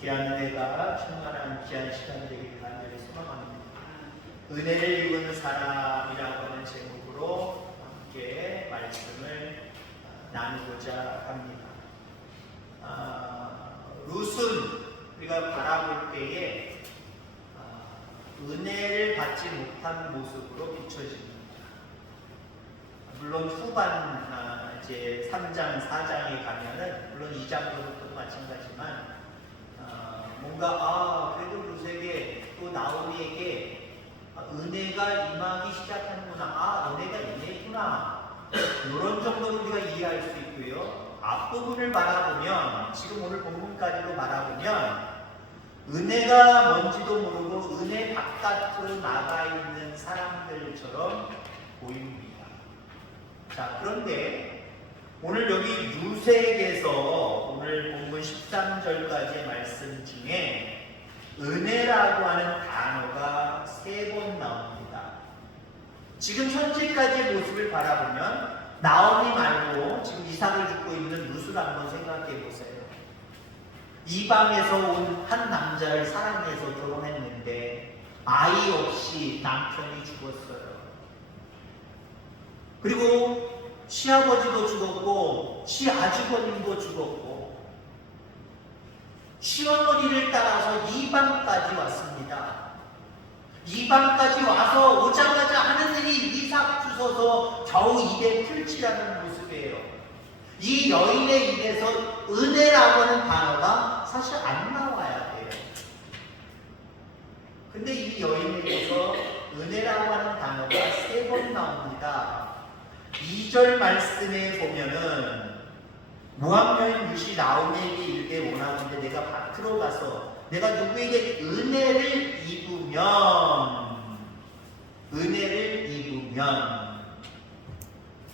귀한 은혜가 충만한 귀한 시간 되길 간절히 소망합니다. 은혜를 입은 사람이라고 하는 제목으로 함께 말씀을 나누고자 합니다. 룻은 우리가 바라볼 때에 은혜를 받지 못한 모습으로 비춰집니다. 물론 후반 이제 3장, 4장에 가면은 물론 2장도 마찬가지지만 뭔가 그래도 룻에게 또 나오미에게 은혜가 임하기 시작하는구나, 은혜가 임했구나, 이런 정도로 우리가 이해할 수 있고요. 앞부분을 바라보면, 지금 오늘 본문까지로 바라보면 은혜가 뭔지도 모르고 은혜 바깥으로 나가 있는 사람들처럼 보입니다. 자, 그런데 오늘 여기 룻에게서 오늘 본문 13절까지의 말씀 중에 은혜라고 하는 단어가 3번 나옵니다. 지금 현재까지의 모습을 바라보면 나오미 말고 지금 이삭을 죽고 있는 룻을 한번 생각해 보세요. 이방에서 온 한 남자를 사랑해서 결혼했는데 아이 없이 남편이 죽었어요. 그리고 시아버지도 죽었고 시아주버님도 죽었고 시어머니를 따라서 이방까지 왔습니다. 이방까지 와서 오자마자 하느님이 이삭 주셔서 겨우 입에 풀칠하는 모습이에요. 이 여인의 입에서 은혜라고 하는 단어가 사실 안 나와야 돼요. 근데 이 여인에게서 은혜라고 하는 단어가 3번 나옵니다. 2절 말씀에 보면은 모압 여인 룻이 나오미에게 이르되 원하건대 내가 밭으로 가서 내가 누구에게 은혜를 입으면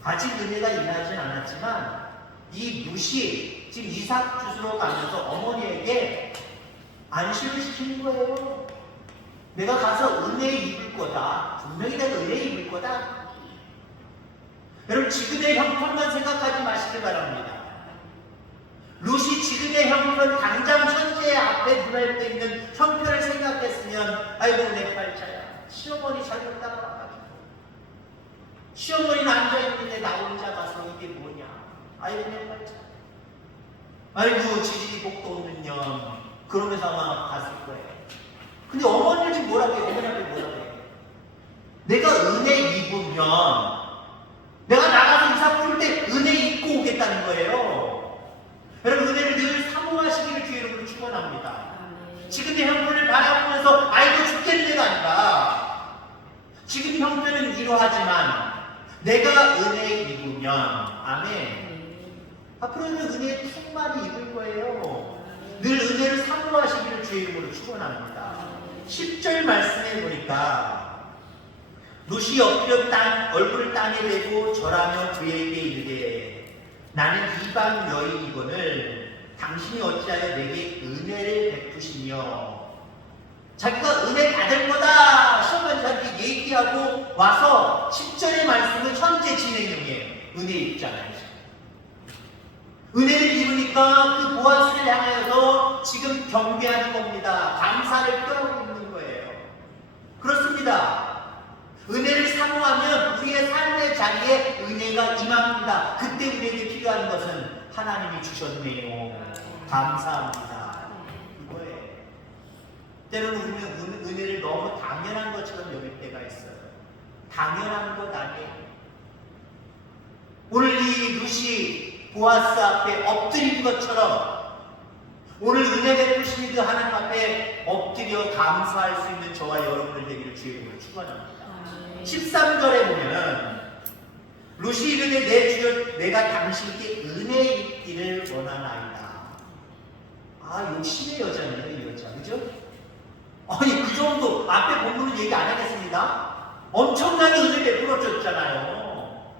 아직 은혜가 임하진 않았지만 이 룻이 지금 이삭 주스로 가면서 어머니에게 안심을 시키는 거예요. 내가 가서 은혜 입을 거다. 분명히 내가 은혜 입을 거다. 여러분, 지금의 형편만 생각하지 마시길 바랍니다. 룻이 지금의 형편, 당장 현재 앞에 눈앞에 있는 형편을 생각했으면 아이고 내 팔자야, 시어머니 잘못 따라와가지고 시어머니는 앉아있는데 나 혼자 가서 이게 뭐냐, 아이고 내 팔자, 아이고 지지리 복도 없는 년, 그러면서 아마 갔을 거예요. 근데 어머니는 지금 뭐라고 해요? 어머니 앞에 뭐라고 해요? 내가 은혜 입으면 내가 나가서 이삭 줄 때 은혜 입고 오겠다는 거예요. 여러분, 은혜를 늘 사모하시기를 주의 이름으로 축원합니다. 지금의 형편을 바라보면서 아이고 죽겠네가 아니라 지금 형편은 이러하지만 내가 은혜 입으면 아멘. 앞으로는 은혜 충만히 입을 거예요. 늘 은혜를 사모하시기를 주의 이름으로 축원합니다. 10절 말씀해 보니까 룻이 엎드려 얼굴을 땅에 대고 절하며 그에게 이르되 나는 이방 여인이거늘 당신이 어찌하여 내게 은혜를 베푸시며, 자기가 은혜 받을 거다 시험관사한테 얘기하고 와서 10절의 말씀은 현재 진행형이에요. 은혜 입잖아요. 은혜를 입으니까 그 보아스를 향하여서 지금 경배하는 겁니다. 감사를 표하고 있는 거예요. 그렇습니다. 은혜를 사모하면 우리의 삶의 자리에 은혜가 임합니다. 그때 우리에게 필요한 것은 하나님이 주셨네요. 감사합니다. 이거예요. 때로는 우리는 은혜를 너무 당연한 것처럼 여길 때가 있어요. 당연한 것 아니에요. 오늘 이 룻이 보아스 앞에 엎드린 것처럼 오늘 은혜 베푸시는 그 하나님 앞에 엎드려 감사할 수 있는 저와 여러분들 되기를 주의 이름으로 축원합니다. 13절에 보면 룻이 이르되 내 주여 내가 당신께 은혜 입기를 원하나이다. 욕심의 여자네요, 이 여자. 그죠? 아니, 그 정도 앞에 본문은 얘기 안 하겠습니다. 엄청나게 은혜 베풀어줬잖아요.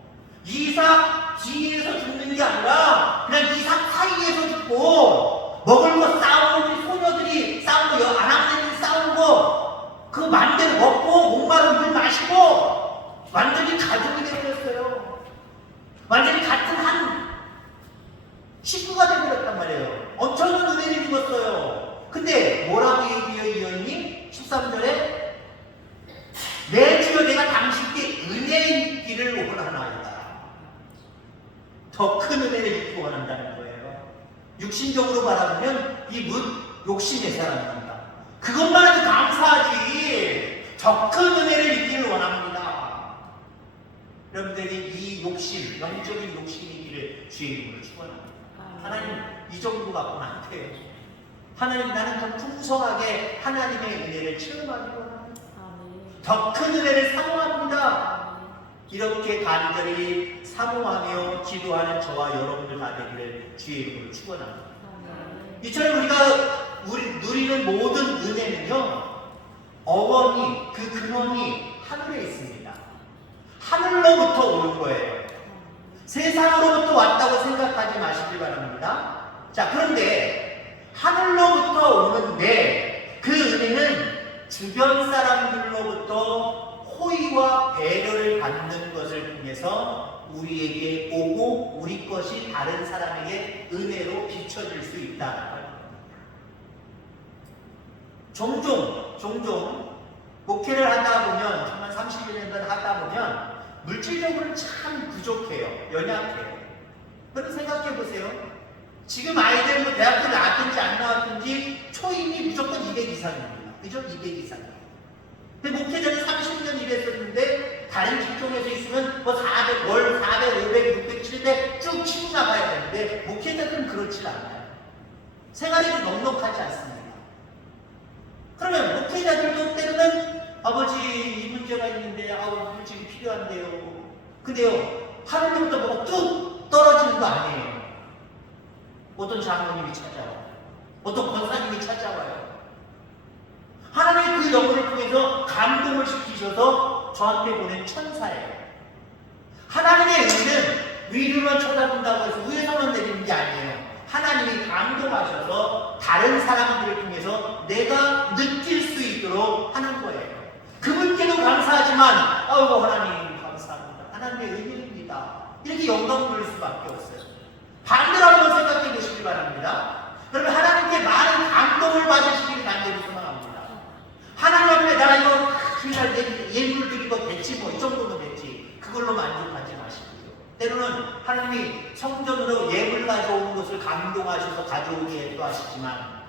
이삭 뒤에서 죽는 게 아니라 그냥 이삭 사이에서 죽고 먹을 거 싸우고 소녀들이 싸우고 아낙네들이 싸우고 그 맘대로 먹고 목마른 물 마시고 완전히 가족이 되버렸어요. 완전히 같은 한 식구가 되버렸단 말이에요. 엄청난 은혜를 입었어요. 근데 근데 뭐라고 얘기해요 이 여인이? 13절에 내 주여 내가 당신께 은혜 있기를 원하나이다. 더 큰 은혜를 입기 원한다는 거예요. 육신적으로 바라보면 이 욕심의 사람입니다. 그것만 해도 감사하지. 더 큰 은혜를 입기를 원합니다. 여러분들에게 이 욕심, 영적인 욕심이기를 주의 이름으로 축원합니다. 하나님 이 정도 갖고는 안 돼요. 하나님 나는 더 풍성하게 하나님의 은혜를 체험하기 원합니다. 더 큰 은혜를 사모합니다. 이렇게 간절히 사모하며 기도하는 저와 여러분들 다 되기를 주의 이름으로 축원합니다. 이처럼 우리가 누리는 모든 은혜는요, 어원이 그 근원이 하늘에 있습니다. 하늘로부터 오는 거예요. 세상으로부터 왔다고 생각하지 마시길 바랍니다. 자, 그런데 하늘로부터 오는데 그 은혜는 주변 사람들로부터 호의와 배려를 받는 것을 통해서 우리에게 오고 우리 것이 다른 사람에게 은혜로 비춰질 수 있다. 종종 목회를 하다 보면 정말 30년 하다 보면 물질적으로 참 부족해요. 연약해요. 그런데 생각해 보세요. 지금 아이들 뭐 대학교 나왔든지 안 나왔든지 초임이 무조건 200 이상입니다. 그죠? 200 이상. 근데 목회자는 30년 일했었는데 다른 직종에서 있으면 뭐 400, 월 400, 500, 600, 700 쭉 치고 나가야 되는데 목회자들은 그렇지 않아요. 생활이 좀 넉넉하지 않습니다. 그러면 목회자들도 때로는 아버지 이 문제가 있는데 물질이 필요한데요. 근데요 하늘로부터 뭐가 뚝 떨어지는 거 아니에요. 어떤 장로님이 찾아와요. 어떤 권사님이 찾아와요. 하나님의 그 영혼을 통해서 감동을 시키셔서 저한테 보낸 천사예요. 하나님의 은혜는 위로만 쳐다본다고 해서 위에서만 내리는 게 아니에요. 하나님이 감동하셔서 다른 사람들을 통해서 내가 느낄 수 있도록 하는 거예요. 그분께도 감사하지만 하나님 감사합니다. 하나님의 은혜입니다. 이렇게 영광 돌릴 수밖에 없어요. 반대로 한번 생각해 보시기 바랍니다. 그러면 하나님께 많은 감동을 받으시길 간절히 소망합니다. 하나님 앞에 나 이거 주일날 예물 드리고 됐지 뭐 이 정도면 됐지. 그걸로 만족하지 마시고요. 때로는 하나님이 성전으로 예물 가져오는 것을 감동하셔서 가져오게 해도 하시지만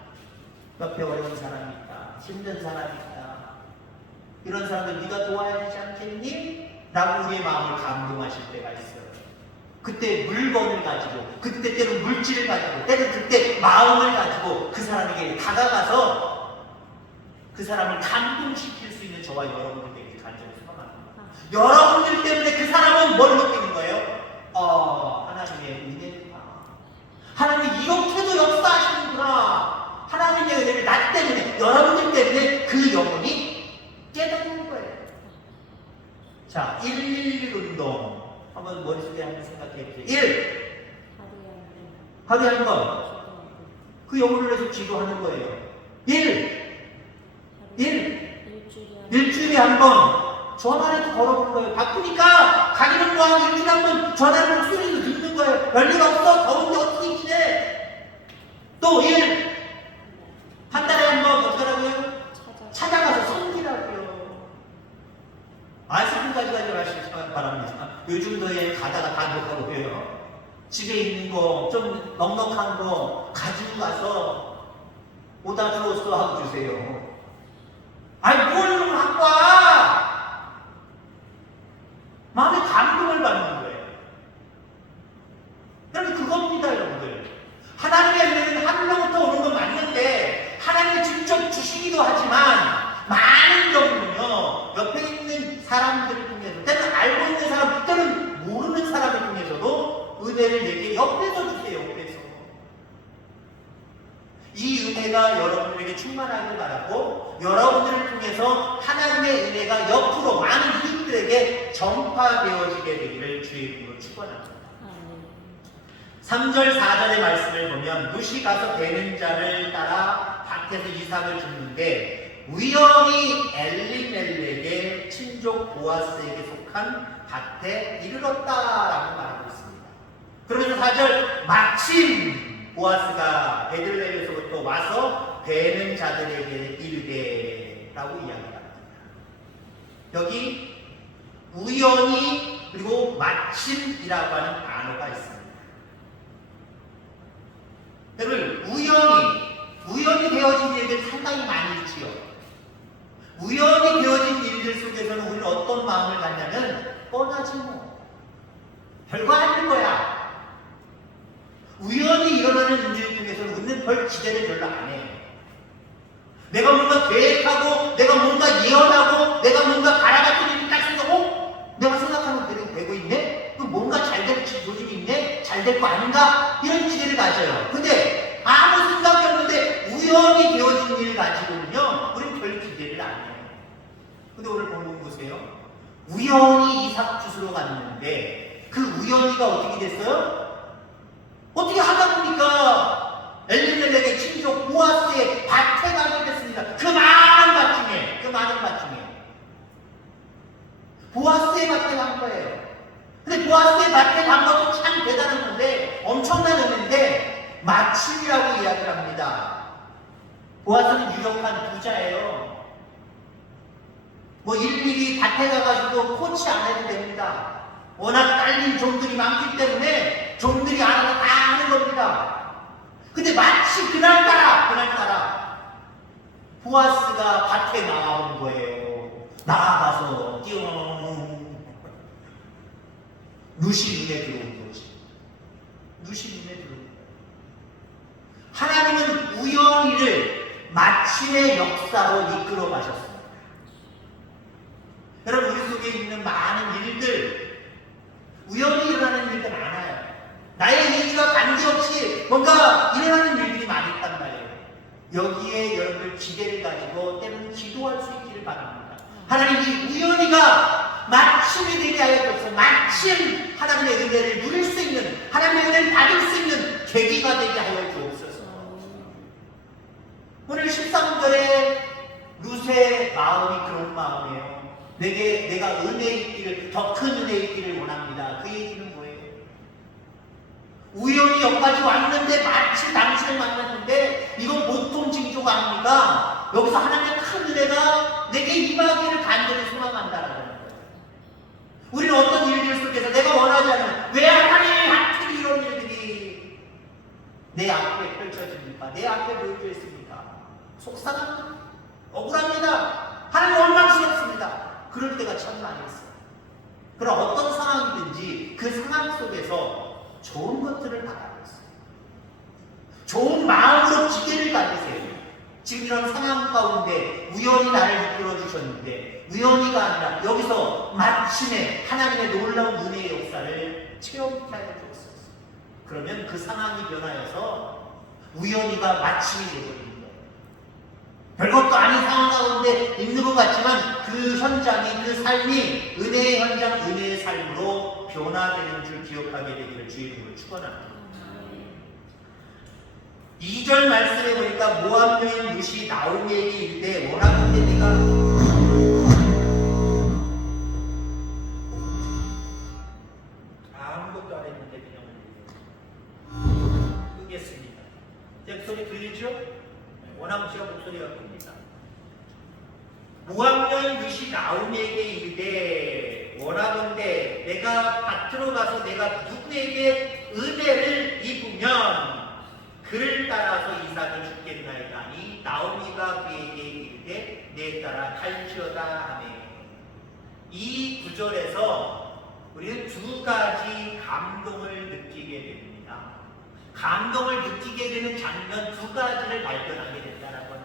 옆에 어려운 사람이 있다. 힘든 사람이 있다. 이런 사람들 네가 도와야 되지 않겠니? 라고 우리의 마음을 감동하실 때가 있어요. 그때 물건을 가지고, 그때 때로 물질을 가지고, 때로 그때 마음을 가지고 그 사람에게 다가가서 그 사람을 감동시킬 수 있는 저와 여러분들 되길 간절히 소망합니다. 여러분들 때문에 그 사람은 뭘 느끼는 거예요? 하나님의 은혜구나. 하나님이 이렇게도 역사하시는구나. 하나님의 은혜를 나 때문에, 여러분들 때문에 그 영혼이 깨닫는 거예요. 자, 111 운동. 한번 머릿속에 한번 생각해 보세요. 1. 하루에 한 번. 그 영혼을 위해서 기도하는 거예요. 1. 일주일에 한 번. 전화를 걸어보는 거예요. 바쁘니까 가기는 뭐하고 일주일에 한 번 전화를 목소리도 듣는 거예요. 별일 없어. 더운데 어떻게 지내? 또 1. 한 달에 한 번 어떡하라고요? 찾아가서 섬기라고요. 아이스크림까지 가져가시기 바랍니다. 요즘 더에 가다가 다 녹아버려요. 집에 있는 거, 좀 넉넉한 거 가지고 가서 오다 주었어 하고 주세요. 뭘 갖고 와! 마음에 감동을 받는 거예요. 그럼 그겁니다, 여러분들. 하나님의 은혜는 하늘로부터 오는 건 맞는데 하나님이 직접 주시기도 하지만 많은 경우는요, 옆에 있는 사람들을 통해서, 때는 알고 있는 사람, 때는 모르는 사람을 통해서도 은혜를 내게 옆에서 주세요. 옆에서. 이 은혜가 여러분들에게 충만하길 바라고, 여러분들을 통해서 하나님의 은혜가 옆으로 많은 이웃들에게 전파되어지게 되기를 주의 이름으로 축원합니다. 3절 4절의 말씀을 보면 룻이 가서 베는 자를 따라 밭에서 이삭을 줍는데 우연히 엘리멜렉의 친족 보아스에게 속한 밭에 이르렀다라고 말하고 있습니다. 그러면서 4절 마침 보아스가 베들레헴에서부터 와서 되는 자들에게 이르되라고 이야기합니다. 여기 우연히 그리고 마침이라고 하는 단어가 있습니다. 여러분, 우연히 되어진 일들 상당히 많이 있지요. 우연히 되어진 일들 속에서는 우리는 어떤 마음을 갖냐면 뻔하지 뭐. 별거 아닐 거야. 우연히 일어나는 일들 중에서는 우리는 별 기대를 별로 안 해요. 내가 뭔가 계획하고, 내가 뭔가 예언하고, 내가 뭔가 바라봤던 일이 딱 생각하고, 내가 생각하는 대로 되고 있네? 그 뭔가 잘 될 조짐이 있네? 잘 될 거 아닌가? 이런 기대를 가져요. 근데 아무 생각이 없는데 우연히 되어진 일 가지고는요, 우리는 별 기대를 안 해요. 근데 오늘 본문 보세요. 우연히 이삭 줍으러 갔는데 그 우연히가 어떻게 됐어요? 어떻게 하다 보니까 엘리멜렉의 친족 보아스의 밭에 가게 됐습니다. 그 많은 밭 중에 보아스의 밭에 간 거예요. 근데 보아스의 밭에 간 것도 참 대단한 건데, 엄청난 의미인데 마침이라고 이야기를 합니다. 보아스는 유력한 부자예요. 뭐 일일이 밭에 가가지고 코치 안 해도 됩니다. 워낙 딸린 종들이 많기 때문에 종들이 알아서 다 하는 겁니다. 근데 마치 그날따라 보아스가 밭에 나온 거예요. 나가서 띠용 룻이 눈에 들어온 거지. 룻이 눈에 들어온 거예요. 하나님은 우연히를 마침의 역사로 이끌어 가셨습니다. 여러분, 우리 속에 있는 많은 일들, 우연히 일어나는 일들 많아요. 나의 의지와 관계없이 뭔가 일어나는 일들이 많이 있단 말이에요. 여기에 여러분들 기대를 가지고 때로는 기도할 수 있기를 바랍니다. 하나님, 이 우연히가 마침이 되게 하여 주옵소서. 마침 하나님의 은혜를 누릴 수 있는, 하나님의 은혜를 받을 수 있는 계기가 되게 하여 주옵소서. 오늘 13절에 룻의 마음이 그런 마음이에요. 내가 은혜 있기를, 더 큰 은혜 있기를 원합니다. 그 얘기는 뭐예요? 우연히 여기까지 왔는데, 마치 당신을 만났는데, 이건 보통 징조가 아닙니까? 여기서 하나님의 큰 은혜가 내게 임하기를 간절히 소망한다는 거예요. 우리는 어떤 일들 속에서 내가 원하지 않은, 왜 하나님이 하필 이런 일들이 내 앞에 펼쳐집니까? 내 앞에 놓여져 있습니까? 속상합니다. 억울합니다. 하나님 원망스럽습니다. 그럴 때가 참 많이 있어요. 그럼 어떤 상황이든지 그 상황 속에서 좋은 것들을 바라보세요. 좋은 마음으로 기대를 가지세요. 지금 이런 상황 가운데 우연히 나를 이끌어 주셨는데, 우연히가 아니라 여기서 마침내 하나님의 놀라운 은혜의 역사를 체험하게 해주었어요. 그러면 그 상황이 변하여서 우연히가 마침이 되거든요. 별것도 아닌 상황 가운데 있는 것 같지만 그 현장이, 그 삶이 은혜의 현장, 은혜의 삶으로 변화되는 줄 기억하게 되기를 주의 이름으로 축원합니다. 2절 말씀에 보니까 모압 여인 룻이 나오미에게 이르되 원하건대 네가 아무것도 안 했는데 그냥 끄겠습니다. 제 소리 들리죠? 원하면 제가 목소리가 큽니다. 모압 여인 룻이 나오미에게 이르되 원하건대 내가 밭으로 가서 내가 누구에게 은혜를 입으면 그를 따라서 이삭이 죽겠나이다 하니 나오미가 그에게 이르되 내 따라 갈지어다 하매. 이 구절에서 우리는 두 가지 감동을 느끼게 됩니다. 감동을 느끼게 되는 장면 두 가지를 발견하게 된다는 거예요.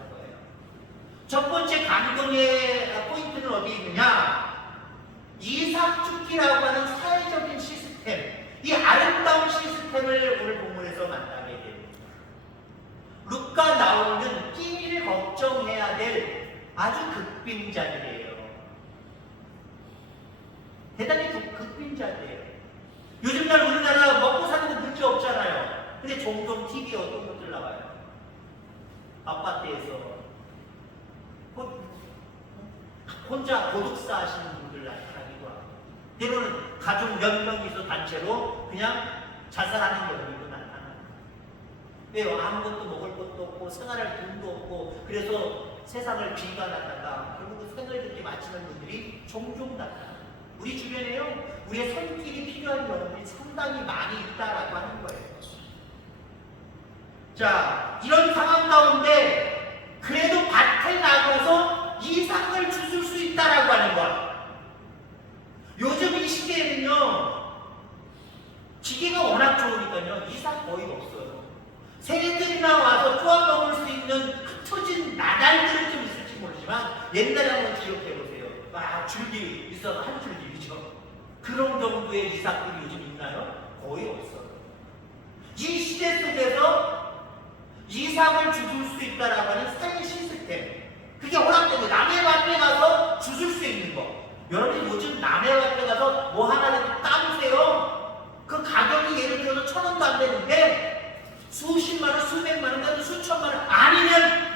첫 번째 감동의 포인트는 어디 있느냐? 이삭 죽기라고 하는 사회적인 시스템, 이 아름다운 시스템을 오늘 본문에서 만나게 됩니다. 룻과 나오미는 끼니를 걱정해야 될 아주 극빈자들이에요. 대단히 극빈자들이에요. 요즘날 우리나라 먹고 사는 거 문제 없잖아요. 근데 종종 TV에 어떤 것들 나와요. 아파트에서 혼자 고독사 하시는 분들 나타나기도 하고, 때로는 가족 몇 명이서 단체로 그냥 자살하는 경우도 나타납니다. 왜요? 아무것도 먹을 것도 없고 생활할 돈도 없고 그래서 세상을 비관하다가 결국 생을 듣게 마치는 분들이 종종 나타나요. 우리 주변에요. 우리의 손길이 필요한 영혼이 상당히 많이 있다라고 하는 거예요. 자, 이런 상황 가운데 그래도 밭에 나가서 이삭을 주술 수 있다라고 하는 것. 요즘 이 시대에는요, 기계가 워낙 좋으니까요, 이삭 거의 없어요. 새들이나 와서 쪼아 먹을 수 있는 흩어진 나달들은 좀 있을지 모르지만 옛날에 한번 기억해보세요. 막 줄기 있어서 한 줄기죠. 그런 정도의 이삭들이 요즘 있나요? 거의 없어요. 이 시대 속에서 이삭을 주술 수 있다라고 하는 새 시스템, 그게 허락되고 남의 밭에 가서 주술 수 있는 거. 여러분 요즘 남의 밭에 가서 뭐 하나를 따보세요. 그 가격이 예를 들어서 1,000원도 안 되는데 수십만 원, 수백만 원, 수천만 원 아니면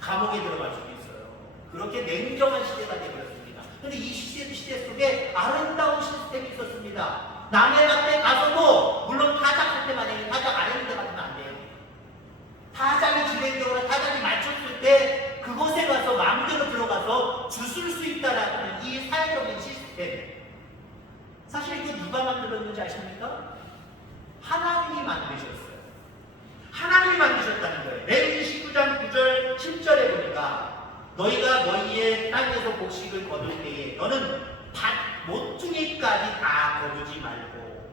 감옥에 들어갈 수도 있어요. 그렇게 냉정한 시대가 되어버렸습니다. 그런데 이 시대 속에 아름다운 시스템이 있었습니다. 남의 밭에 가서도 물론 타작할 때 만약에 타작 안 했는데 같으면 안 돼요. 타작이 진행되거나 타작이 맞췄을 때 그곳에 가서 마음대로 들어가서 주술 수 있다라는 이 사회적인 시스템. 사실 이거 누가 만들었는지 아십니까? 하나님이 만드셨어요. 하나님이 만드셨다는 거예요. 레위기 19장 9절 10절에 보니까 너희가 너희의 땅에서 곡식을 거둘 때에 너는 밭 모퉁이까지 다 거두지 말고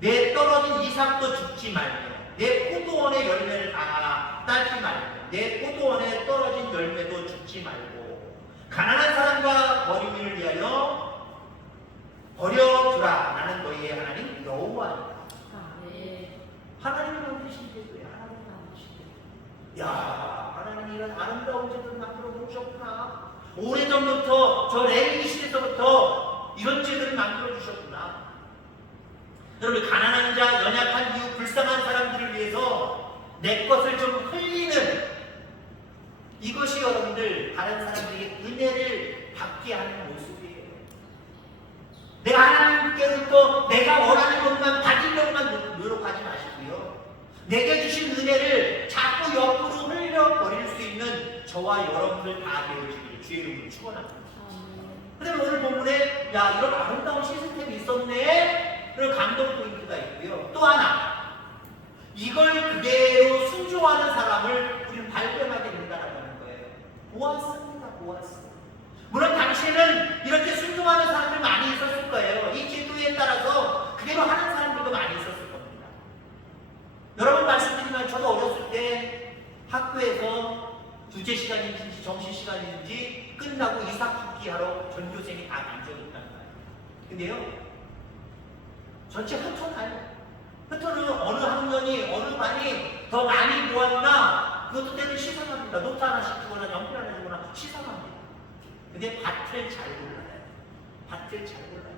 내 떨어진 이삭도 줍지 말고 내 포도원의 열매를 다 따지 말고 내 포도원에 떨어진 열매도 줍지 말고 가난한 사람과 거리를 위하여 버려두라. 나는 너희의 하나님 여호와니라. 하나님이 만드신 게 왜 하나님이 만드신 게? 야, 하나님이 이런 아름다운 제도를 만들어 놓으셨구나. 오래전부터 저 레위기 시대부터 이런 제도를 만들어 주셨구나. 여러분, 가난한 자, 연약한 이웃, 불쌍한 사람들을 위해서 내 것을 좀 흘리는 이것이 여러분들 다른 사람들에게 은혜를 받게 하는 모습이에요. 내가 하나님께로부터 내가 원하는 것만 받으려고만 노력하지 마시고요. 내게 주신 은혜를 자꾸 옆으로 흘려버릴 수 있는 저와 여러분들 다 되어지기를 주의 이름으로 축원합니다. 그다음에 오늘 본문에 야 이런 아름다운 시스템이 있었네. 그런 감동 포인트가 있고요. 또 하나 이걸 그대로 순종하는 사람을 우리는 발견하게 된다라고 하는 거예요. 보았습니다. 보았습니다. 물론 당시에는 이렇게 순종하는 사람들 많이 있었을 거예요. 이 제도에 따라서 그대로 하는 사람들도 많이 있었을 겁니다. 여러분 말씀드리면 저도 어렸을 때 학교에서 주제 시간인지 정시 시간인지 끝나고 이삭 줍기하러 전교생이 다 앉아있다는 거예요. 근데요 전체 흩어나요. 흩어는 어느 학년이 어느 반이 더 많이 모았나 그것도 때는 시상합니다. 노트 하나씩 주거나 연필 하나 주거나 시상합니다. 근데 밭을 잘 골라요. 밭을 잘 골라요.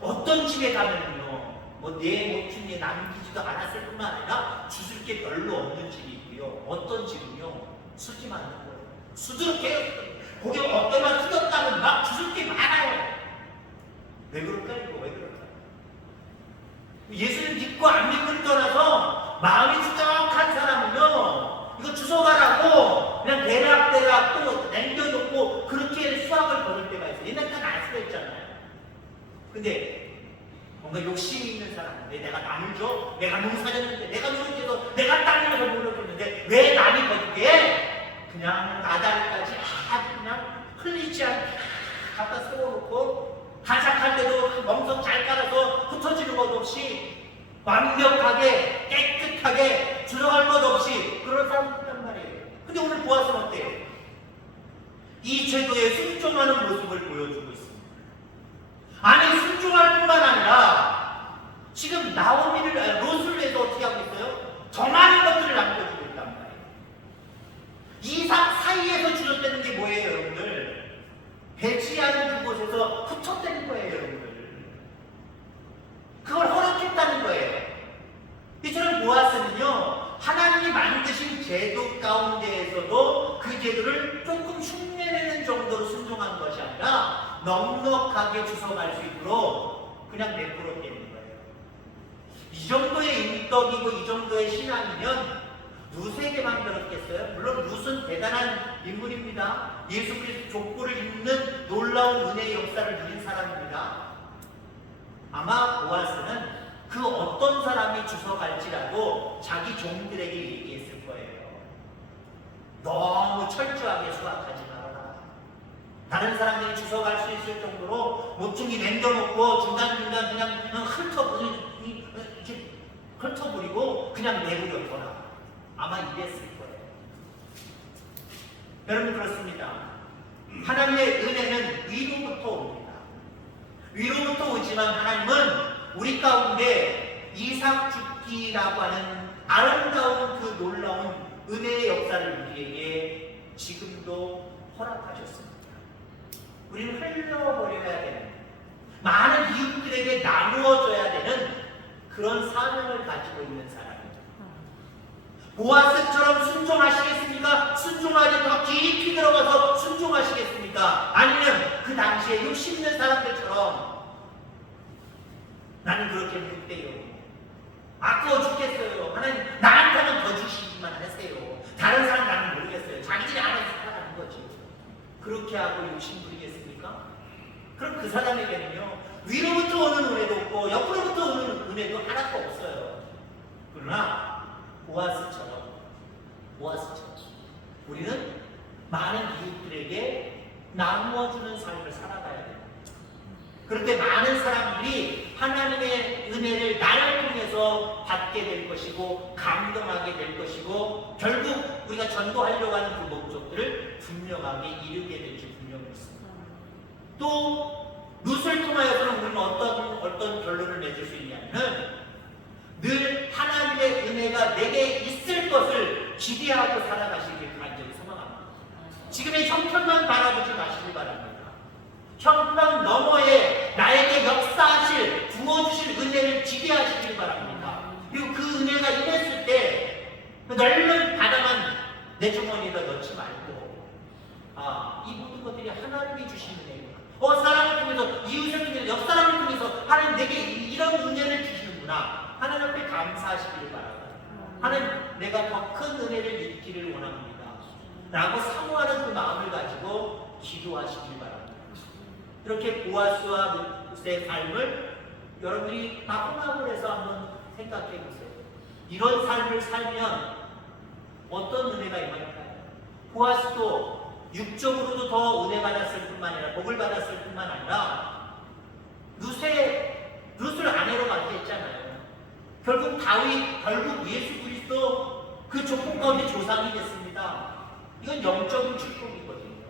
어떤 집에 가면요 뭐 내 모퉁이에 남기지도 않았을 뿐만 아니라 주술 게 별로 없는 집이 있고요. 어떤 집은요 수지 많은 거예요. 수두룩해요. 고개 어깨만 숙였다면 막 주술 게 많아요. 왜 그럴까요? 이거 왜 그럴까요? 예수를 믿고 안 믿고를 떠나서 마음이 추적한 사람은요 이거 주워가라고 그냥 대략 또 남겨놓고 그렇게 수확을 거둘 때가 있어요. 옛날에 다 알 수가 있잖아요. 근데 뭔가 욕심이 있는 사람인데 내가 남을 줘? 내가 농사졌는데 내가 노력해서 내가 땅에서 노력했는데 왜 남이 거두게? 그냥 나달까지 아주 그냥 흘리지 않게 갖다 세워놓고 가작할 때도 멍석 잘 깔아서 흩어지는 것 없이 완벽하게 깨끗하게 들어갈 것 없이 그런 사람이 있단 말이에요. 근데 오늘 보아서는 어때요? 이 제도에 순종하는 모습을 보여주고 있습니다. 아니 순종할 뿐만 아니라 지금 나오미를 롯을 위해서 어떻게 하고 있어요? 더 많은 것들을 남겨주고 있단 말이에요. 이삭 사이에서 주셨다는 게 뭐예요 여러분들? 배치하는 그곳에서 흩어뜨린 거예요 여러분들. 그걸 허락했다는 거예요. 이처럼 보아스는요 하나님이 만드신 제도 가운데에서도 그 제도를 조금 흉내내는 정도로 순종한 것이 아니라 넉넉하게 주워갈 수 있도록 그냥 내버려 떼는 거예요. 이 정도의 인덕이고 이 정도의 신앙이면 룻에게만 그렇겠어요? 물론 룻은 대단한 인물입니다. 예수 그리스도 족보를 잇는 놀라운 은혜의 역사를 누린 사람입니다. 아마 보아스는 그 어떤 사람이 주워갈지라도 자기 종들에게 얘기했을 거예요. 너무 철저하게 수확하지 말아라. 다른 사람들이 주워갈 수 있을 정도로 모퉁이 남겨놓고 중간중간 그냥 훑어버리고 그냥 내버려둬라. 아마 이랬을 거예요. 여러분 그렇습니다. 하나님의 은혜는 위로부터 옵니다. 위로부터 오지만 하나님은 우리 가운데 이삭 죽기라고 하는 아름다운 그 놀라운 은혜의 역사를 우리에게 지금도 허락하셨습니다. 우리는 흘려버려야 되는, 많은 이웃들에게 나누어줘야 되는 그런 사명을 가지고 있는 사람입니다. 보아스처럼 순종하시겠습니까? 순종하지 더 깊이 들어가서 순종하시겠습니까? 아니면 그 당시에 욕심 있는 사람들처럼 나는 그렇게 못돼요. 아까워 죽겠어요. 하나님 나한테만 더 주시기만 하세요. 다른 사람 나는 모르겠어요. 자기들이 알아서 살아가는 거지. 그렇게 하고 욕심 부리겠습니까? 그럼 그 사람에게는요, 위로부터 오는 은혜도 없고 옆으로부터 오는 은혜도 하나도 없어요. 그러나 보아스처럼 우리는 많은 이웃들에게 나누어주는 삶을 살아가야 돼요. 그런데 많은 사람들이 하나님의 은혜를 나를 통해서 받게 될 것이고 감동하게 될 것이고 결국 우리가 전도하려고 하는 그 목적들을 분명하게 이루게 될 줄 분명히 있습니다. 또 룻을 통하여서는 우리는 어떤 결론을 맺을 수 있냐면 늘 하나님의 은혜가 내게 있을 것을 기대하고 살아가시길 간절히 소망합니다. 지금의 형편만 바라보지 마시기 바랍니다. 형편 너머에 나에게 역사하실, 부어주실 은혜를 기대하시길 바랍니다. 그리고 그 은혜가 임했을 때 넓은 바다만 내 주머니에다 넣지 말고 이 모든 것들이 하나님이 주신 은혜구나. 사람을 통해서, 이웃을 통해서, 옆 사람을 통해서 하나님 내게 이런 은혜를 주시는구나. 하나님 앞에 감사하시길 바랍니다. 하나님 내가 더 큰 은혜를 입기를 원합니다. 라고 사모하는 그 마음을 가지고 기도하시길 바랍니다. 이렇게 보아스와 룻의 삶을 여러분들이 다 혼합을 해서 한번 생각해 보세요. 이런 삶을 살면 어떤 은혜가 임할까요? 보아스도 육적으로도 더 은혜 받았을 뿐만 아니라 복을 받았을 뿐만 아니라 룻을 아내로 맞이했잖아요. 결국 예수 그리스도 그 족보 가운데 조상이 됐습니다. 이건 영적인 축복이거든요.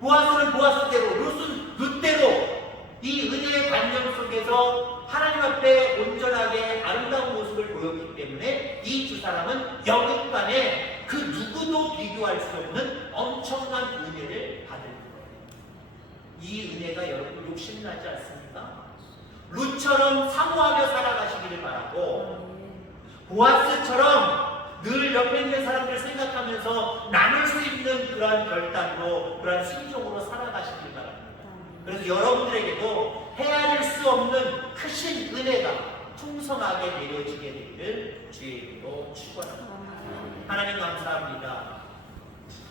보아스는 보아스대로, 룻은 룻대로 이 은혜의 관념 속에서 하나님 앞에 온전하게 아름다운 모습을 보였기 때문에 이 두 사람은 영육간에 그 누구도 비교할 수 없는 엄청난 은혜를 받을 거예요. 이 은혜가 여러분 욕심나지 않습니까? 룻처럼 사모하며 살아가시기를 바라고 보아스처럼 늘 옆에 있는 사람들 생각하면서 나눌 수 있는 그러한 결단으로, 그러한 순종으로 살아가시길 바랍니다. 그래서 여러분들에게도 헤아릴 수 없는 크신 은혜가 풍성하게 내려지게 되기를 주의 이름으로 축원합니다. 하나님 감사합니다.